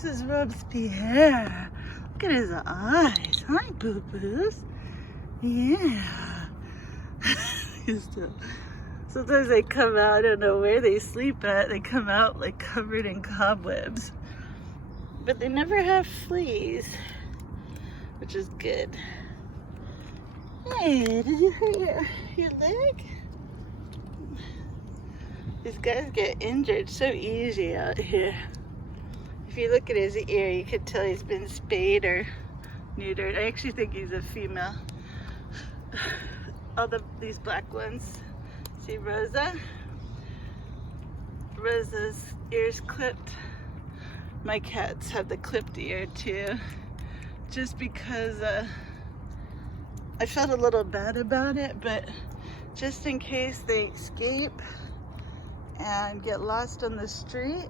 This is Robespierre. Look at his eyes. Hi, boo-boos. Yeah. Sometimes they come out, I don't know where they sleep at. They come out like covered in cobwebs. But they never have fleas, which is good. Hey, did you hurt your leg? These guys get injured so easy out here. If you look at his ear, you could tell he's been spayed or neutered. I actually think he's a female. All these black ones. See Rosa? Rosa's ear's clipped. My cats have the clipped ear too. Just because I felt a little bad about it, but just in case they escape and get lost on the street,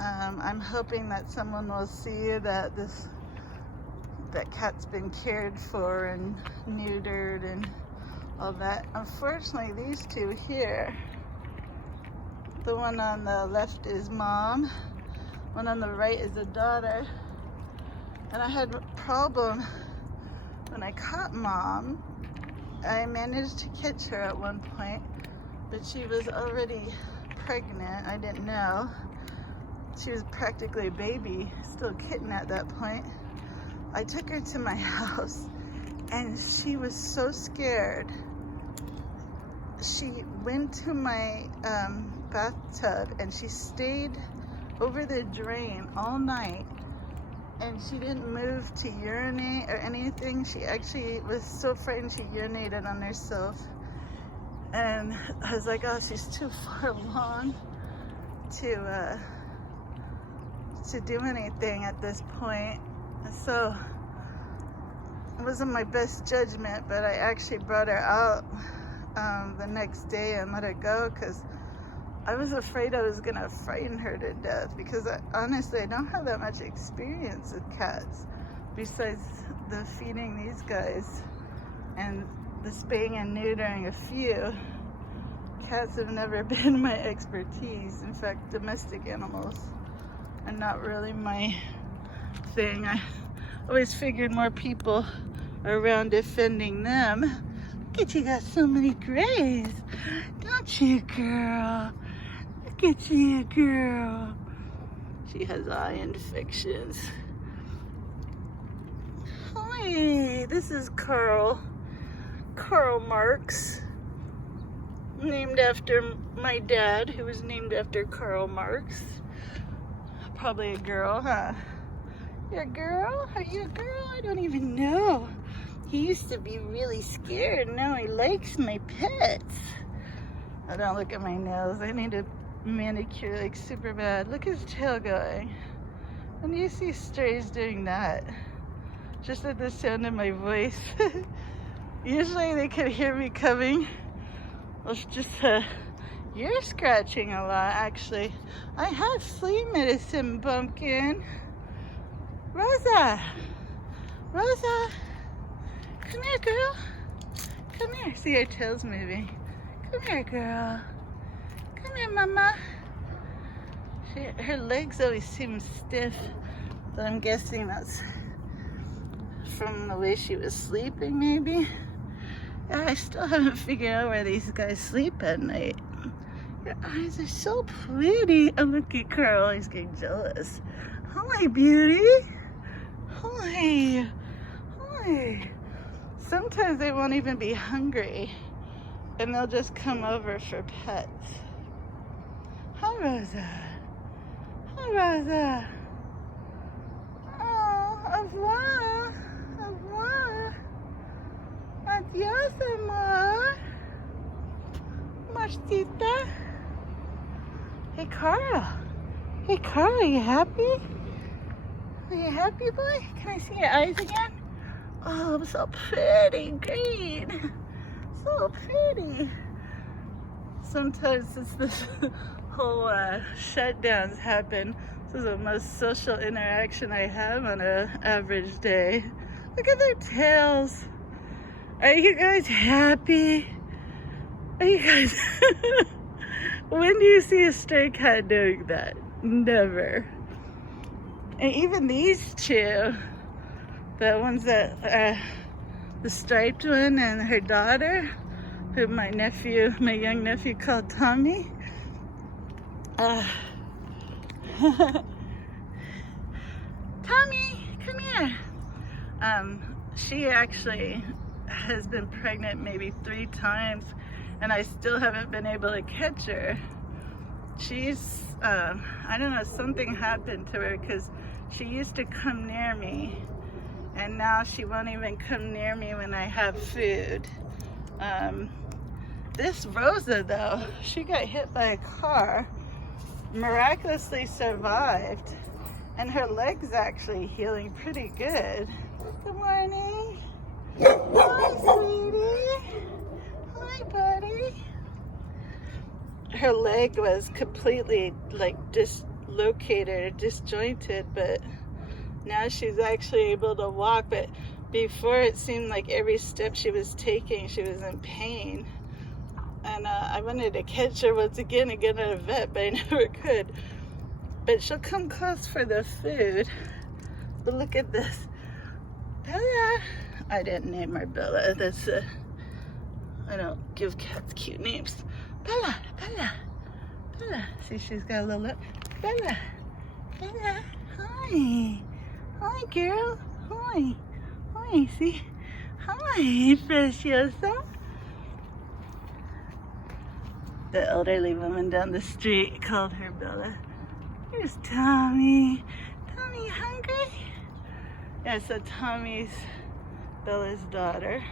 I'm hoping that someone will see that that cat's been cared for and neutered and all that. Unfortunately, these two here, the one on the left is mom, one on the right is the daughter. And I had a problem when I caught mom. I managed to catch her at one point, but she was already pregnant. I didn't know. She was practically a baby, still a kitten at that point. I took her to my house and she was so scared. She went to my bathtub and she stayed over the drain all night, and she didn't move to urinate or anything. She actually was so frightened she urinated on herself. And I was like, oh, she's too far along to do anything at this point. So it wasn't my best judgment, but I actually brought her out the next day and let her go because I was afraid I was gonna frighten her to death, because honestly I don't have that much experience with cats besides the feeding these guys and the spaying and neutering a few. Cats have never been my expertise. In fact, domestic animals are not really my thing. I always figured more people are around defending them. Look at you, got so many grays, don't you, girl? Look at you, girl. She has eye infections. Hi, this is Karl Marx, named after my dad, who was named after Karl Marx. Probably a girl, huh? You're a girl? Are you a girl? I don't even know. He used to be really scared. Now he likes my pets. I don't look at my nails. I need to manicure like super bad. Look at his tail going. When do you see strays doing that? Just at the sound of my voice. Usually they can hear me coming. Well, it's just you're scratching a lot, actually. I have flea medicine, Bumpkin. Rosa! Rosa! Come here, girl. Come here. See, her tail's moving. Come here, girl. Come here, mama. Her legs always seem stiff, but I'm guessing that's from the way she was sleeping, maybe. Yeah, I still haven't figured out where these guys sleep at night. Your eyes are so pretty. Oh, look at Carl. He's getting jealous. Hi, beauty. Hi. Hi. Sometimes they won't even be hungry, and they'll just come over for pets. Hi, Rosa. Hi, Rosa. Oh, au revoir. Au revoir. Adios, amor. Marcita. Hey, Carl. Hey, Carl, are you happy? Are you happy, boy? Can I see your eyes again? Oh, I'm so pretty, green. So pretty. Sometimes it's this whole shutdowns happen. This is the most social interaction I have on an average day. Look at their tails. Are you guys happy? Are you guys... When do you see a stray cat doing that? Never. And even these two, the ones that, the striped one and her daughter, who my young nephew called Tommy. Tommy, come here. She actually has been pregnant maybe 3 times, and I still haven't been able to catch her. She's, I don't know, something happened to her because she used to come near me, and now she won't even come near me when I have food. This Rosa, though, she got hit by a car, miraculously survived, and her leg's actually healing pretty good. Good morning. Hi, sweetie. Hi, buddy. Her leg was completely like dislocated or disjointed, but now she's actually able to walk. But before, it seemed like every step she was taking, she was in pain. And I wanted to catch her once again and get her to a vet, but I never could. But she'll come close for the food. But look at this. Bella. I didn't name her Bella. That's I don't give cats cute names. Bella, Bella, Bella. See, she's got a little lip. Bella, Bella. Hi. Hi, girl. Hi. Hi, see? Hi, Preciosa. The elderly woman down the street called her Bella. Here's Tommy. Tommy, hungry? Yeah, so Tommy's Bella's daughter.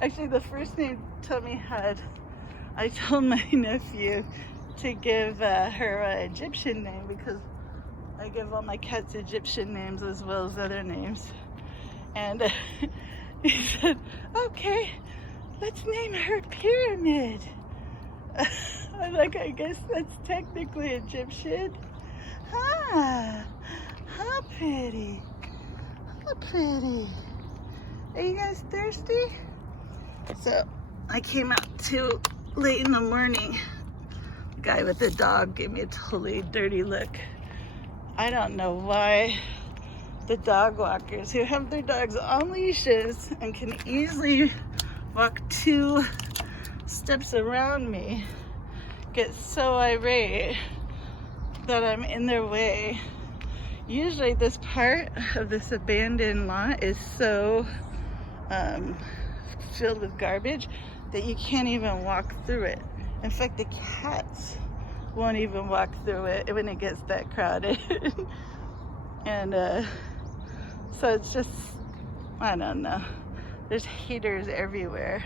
Actually, the first name Tommy had, I told my nephew to give her an Egyptian name, because I give all my cats Egyptian names as well as other names. And he said, okay, let's name her Pyramid. I'm like, I guess that's technically Egyptian. Ah, how pretty. How pretty. Are you guys thirsty? So I came out too late in the morning. The guy with the dog gave me a totally dirty look. I don't know why the dog walkers who have their dogs on leashes and can easily walk 2 steps around me get so irate that I'm in their way. Usually this part of this abandoned lot is so filled with garbage that you can't even walk through it. In fact, the cats won't even walk through it when it gets that crowded. And so it's just, I don't know, there's haters everywhere.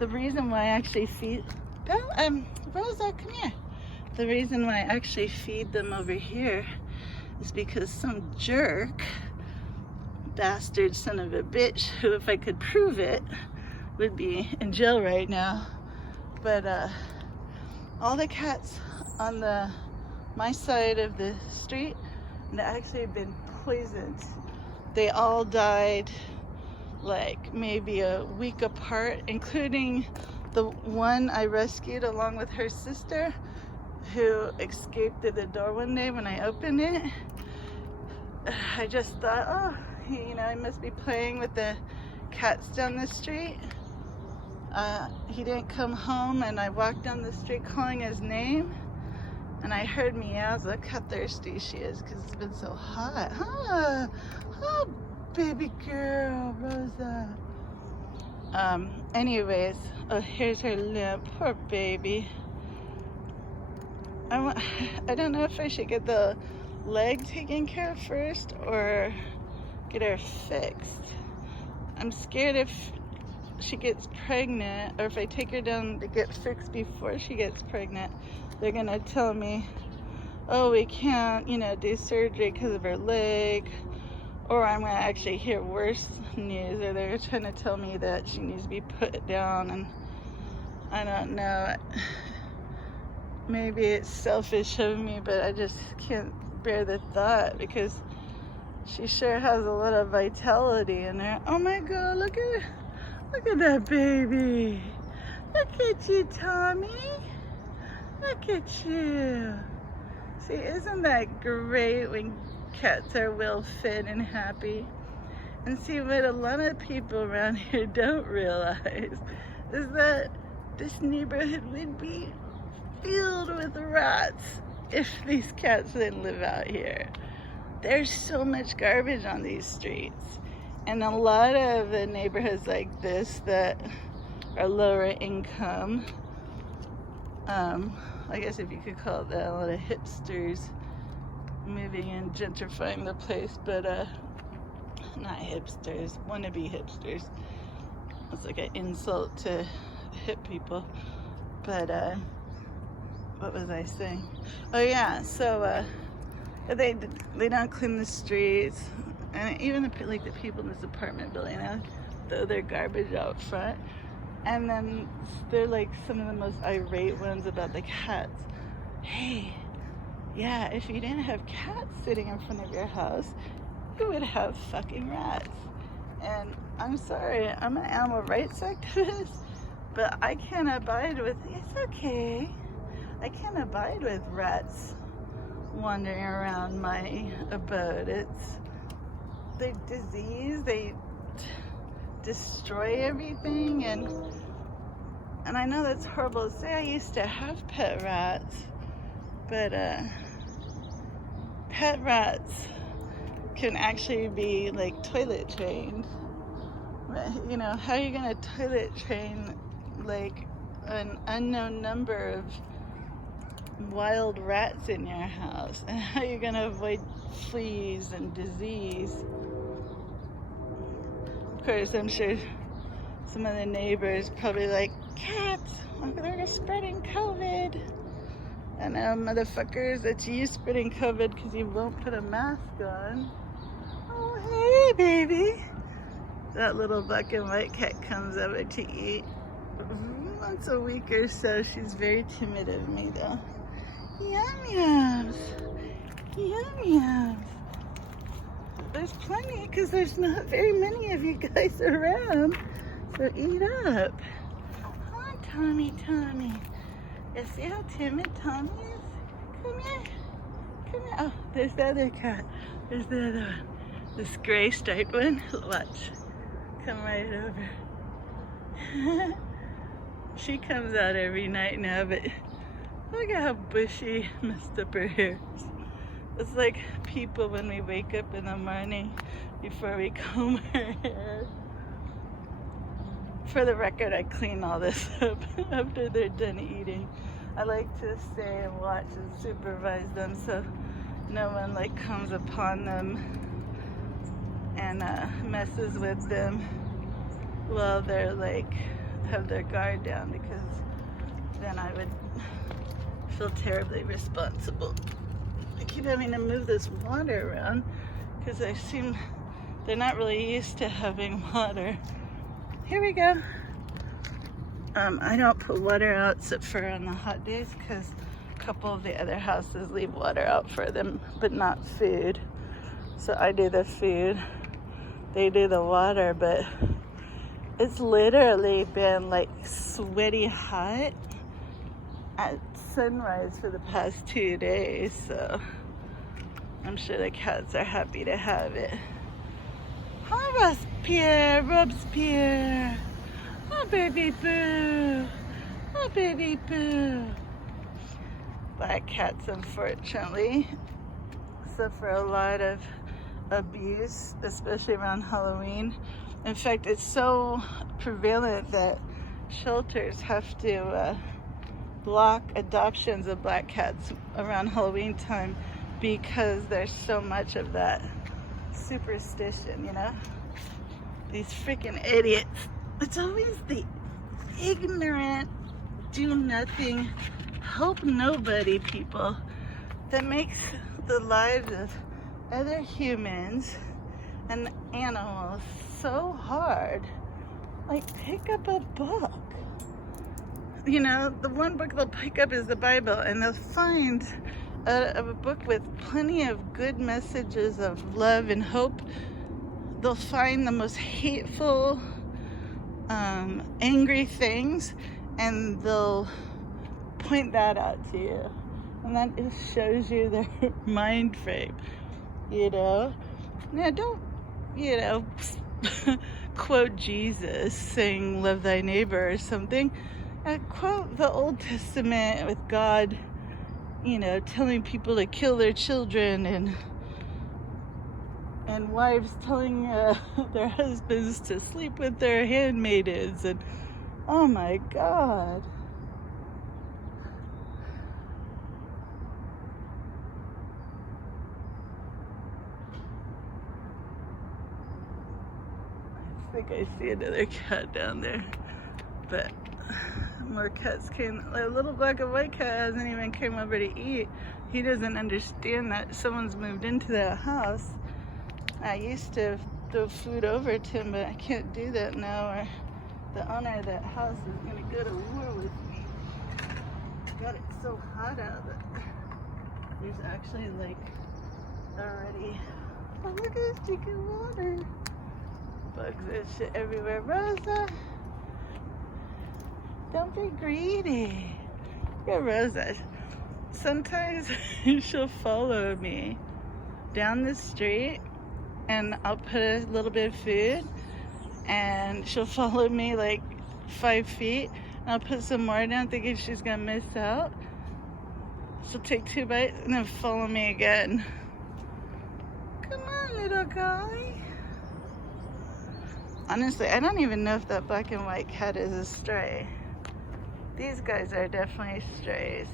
The reason why I actually feed Rosa, come here. The reason why I actually feed them over here is because some jerk, bastard son of a bitch, who, if I could prove it, would be in jail right now. But all the cats on my side of the street, and actually have been poisoned. They all died like maybe a week apart, including the one I rescued along with her sister, who escaped through the door one day when I opened it. I just thought, oh, you know, I must be playing with the cats down the street. He didn't come home, and I walked down the street calling his name, and I heard meows. Look how thirsty she is because it's been so hot. Oh, baby girl, Rosa. Anyways, oh, here's her limp. Poor baby. I don't know if I should get the leg taken care of first or get her fixed. I'm scared if she gets pregnant, or if I take her down to get fixed before she gets pregnant, they're gonna tell me, oh, we can't, you know, do surgery because of her leg, or I'm gonna actually hear worse news, or they're trying to tell me that she needs to be put down, and I don't know. Maybe it's selfish of me, but I just can't bear the thought, because she sure has a lot of vitality in her. Oh my God, look at that baby. Look at you, Tommy. Look at you. See, isn't that great when cats are well fed and happy? And see, what a lot of people around here don't realize is that this neighborhood would be filled with rats if these cats didn't live out here. There's so much garbage on these streets. And a lot of the neighborhoods like this that are lower income, I guess if you could call it that, a lot of hipsters moving and gentrifying the place, but not hipsters, wannabe hipsters. It's like an insult to hip people. But what was I saying? Oh yeah, so they don't clean the streets, and even like the people in this apartment building, throw their garbage out front. And then they're like some of the most irate ones about the cats. Hey, yeah, if you didn't have cats sitting in front of your house, you would have fucking rats. And I'm sorry, I'm an animal rights activist, but I can't abide with, it's okay, I can't abide with rats wandering around my abode. They're disease, they destroy everything, and I know that's horrible to say. I used to have pet rats, but pet rats can actually be like toilet trained. You know, how are you gonna toilet train like an unknown number of wild rats in your house? And how are you gonna avoid fleas and disease? Of course, I'm sure some of the neighbors probably like, cats, they're spreading COVID. And motherfuckers, it's you spreading COVID because you won't put a mask on. Oh, hey, baby. That little black and white cat comes over to eat once a week or so. She's very timid of me, though. Yum yums. Yum yums. There's plenty because there's not very many of you guys around. So eat up. Hi, Tommy, Tommy. You see how timid Tommy is? Come here. Come here. Oh, there's the other cat. There's the other one. This gray striped one. Watch. Come right over. She comes out every night now, but look at how bushy messed up her hair is. It's like people when we wake up in the morning before we comb our hair. For the record, I clean all this up after they're done eating. I like to stay and watch and supervise them so no one like comes upon them and messes with them while they're like have their guard down, because then I would feel terribly responsible. I keep having to move this water around because they're not really used to having water. Here we go. I don't put water out except for on the hot days because a couple of the other houses leave water out for them, but not food. So I do the food, they do the water, but it's literally been like sweaty hot at sunrise for the past 2 days, so I'm sure the cats are happy to have it. Hi, Robespierre. Oh, baby boo. Oh, baby boo. Black cats, unfortunately, suffer a lot of abuse, especially around Halloween. In fact, it's so prevalent that shelters have to block adoptions of black cats around Halloween time because there's so much of that superstition, you know? These freaking idiots. It's always the ignorant, do nothing, help nobody people that makes the lives of other humans and animals so hard. Like, pick up a book. You know, the one book they'll pick up is the Bible, and they'll find a book with plenty of good messages of love and hope. They'll find the most hateful, angry things, and they'll point that out to you. And that just shows you their mind frame, you know? Now, don't, you know, quote Jesus saying, love thy neighbor or something. Quote the Old Testament with God, you know, telling people to kill their children and wives telling their husbands to sleep with their handmaidens. And oh my God. I think I see another cat down there, but more cats came. A little black and white cat hasn't even came over to eat. He doesn't understand that someone's moved into that house. I used to throw food over to him, but I can't do that now, or the owner of that house is gonna go to war with me. God, it's so hot out that there's actually like already, oh look at this drinking water. Bugs and shit everywhere. Rosa, don't be greedy. Yeah, Rosa. Sometimes she'll follow me down the street and I'll put a little bit of food and she'll follow me like 5 feet and I'll put some more down thinking she's gonna miss out. She'll take 2 bites and then follow me again. Come on, little guy. Honestly, I don't even know if that black and white cat is a stray. These guys are definitely strays.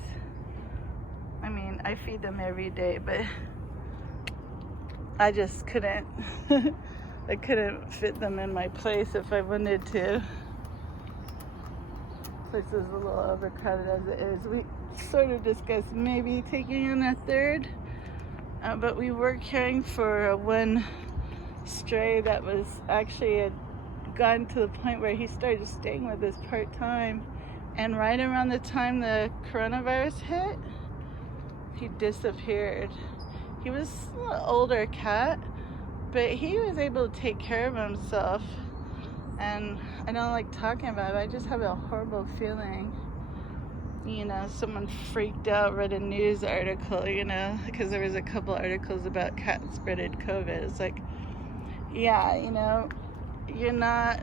I mean, I feed them every day, but I just couldn't, I couldn't fit them in my place if I wanted to. This place is a little overcrowded as it is. We sort of discussed maybe taking in a third, but we were caring for one stray that was actually had gotten to the point where he started staying with us part-time, and right around the time the coronavirus hit, he disappeared. He was an older cat, but he was able to take care of himself, and I don't like talking about it. I just have a horrible feeling, you know, someone freaked out, read a news article, you know, because there was a couple articles about cats spreaded COVID. It's like, yeah, you know, you're not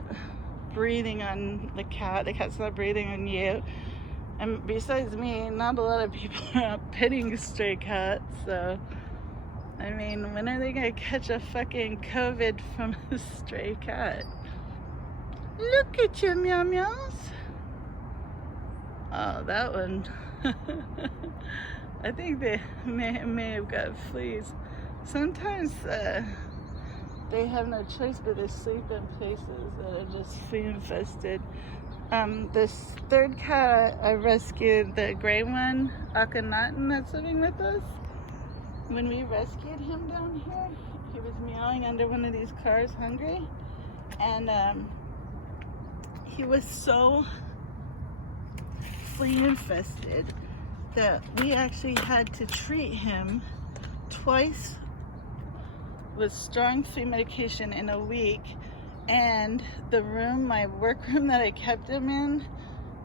breathing on the cat's not breathing on you. And besides me, not a lot of people are out petting stray cats, so I mean, when are they gonna catch a fucking COVID from a stray cat? Look at you, meow meows. Oh, that one. I think they may have got fleas. Sometimes they have no choice but to sleep in places that are just flea infested. This third cat I rescued, the gray one, Akhenaten, that's living with us. When we rescued him down here, he was meowing under one of these cars, hungry, and he was so flea infested that we actually had to treat him twice with strong flea medication in a week. And the room, my work room that I kept him in,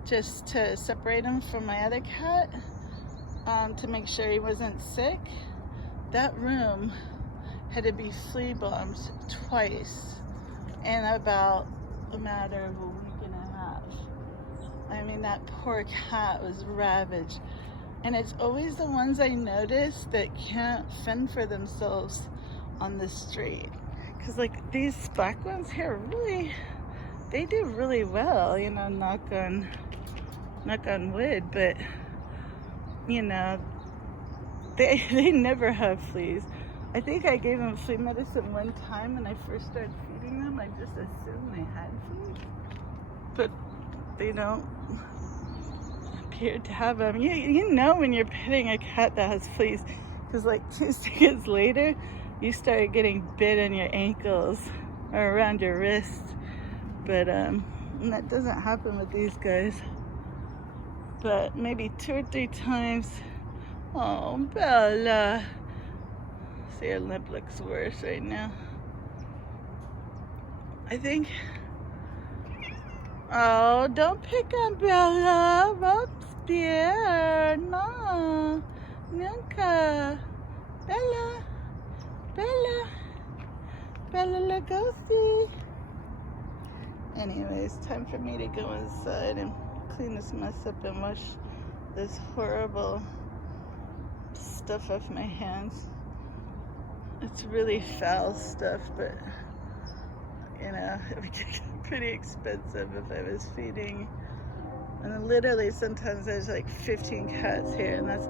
just to separate him from my other cat, to make sure he wasn't sick, that room had to be flea bombed twice in about a matter of a week and a half. I mean, that poor cat was ravaged. And it's always the ones I notice that can't fend for themselves on the street. Because like these black ones here, really, they do really well, you know, knock on wood, but you know, they never have fleas. I think I gave them flea medicine one time when I first started feeding them. I just assumed they had fleas, but they don't appear to have them. You know when you're petting a cat that has fleas, because like 2 seconds later, you start getting bit on your ankles or around your wrist. But that doesn't happen with these guys. But maybe 2 or 3 times. Oh, Bella. See, her lip looks worse right now. I think. Oh, don't pick on Bella. Robespierre. No. Nunca. Bella. Bella. Bella Lugosi. Anyways, time for me to go inside and clean this mess up and wash this horrible stuff off my hands. It's really foul stuff, but you know, it would get pretty expensive if I was feeding. And literally sometimes there's like 15 cats here, and that's